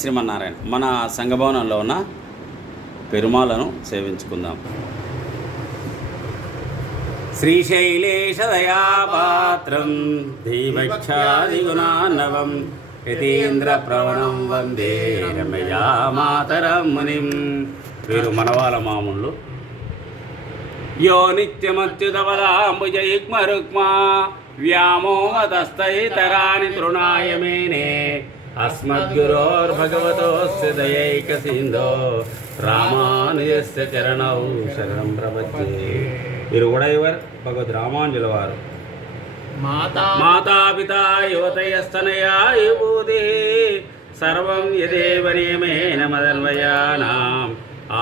శ్రీమన్నారాయణ మన సంఘభవనంలో ఉన్న పెరుమాలను సేవించుకుందాం. శ్రీశైలేశదయాపాత్రం ధీమక్షాదిగుణాన్నవం యతీంద్ర ప్రవణం వందే రమయా మాతరం మునిం. వీరు మనవాల మాముళ్ళు. యో నిత్యమచ్యుతపదాంబుజయుగ్మరుక్మా వ్యామోహతస్థైతరాని తృణాయ మేనే అస్మద్గురోర్భగవతోస్య దయైకసింధో రామానుజస్య చరణౌ శరణం ప్రపద్యే. వీరు ఉడైవర్ భగవద్ రామానుజుల వారు. మాతాపితా యువతయస్తనయా విభూతి సర్వం యదేవ నియమేన మదన్వయానాం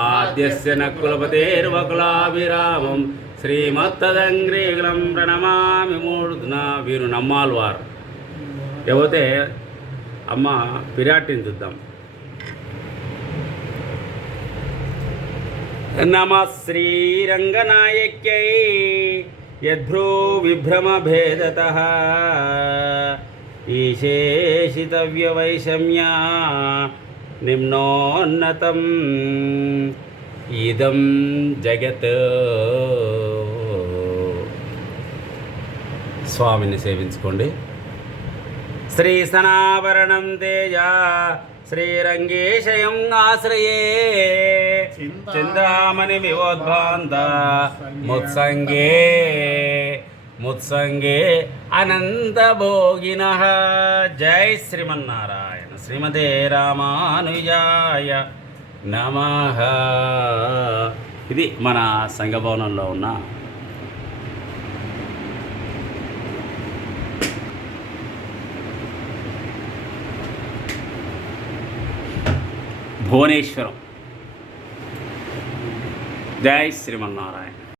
ఆద్యస్య నకులపతేర్వకులాభిరామం శ్రీమత్తదంగ్రీకులం ప్రణమామి మూర్ధనా. వీరు నమ్మాల్వారు. యువతే అమ్మ పిరాటిని చూద్దాం. నమ శ్రీరంగనాయక్యై యద్భ్రూ విభ్రమభేదతః ఈశేషితవ్యవైషమ్యా నిమ్నోన్నతం ఇదం జగత్. స్వామిని సేవించుకోండి. శ్రీ సనాభరణం తేజ శ్రీరంగేశయం ఆశ్రయే చింతామణి వివోద్భాంత ముత్సంగే అనంతభోగినః. జై శ్రీమన్నారాయణ. శ్రీమతే రామానుజాయ నమః. ఇది మన సంఘభవనంలో ఉన్న భువనేశ్వరం. జై శ్రీమన్నారాయణ.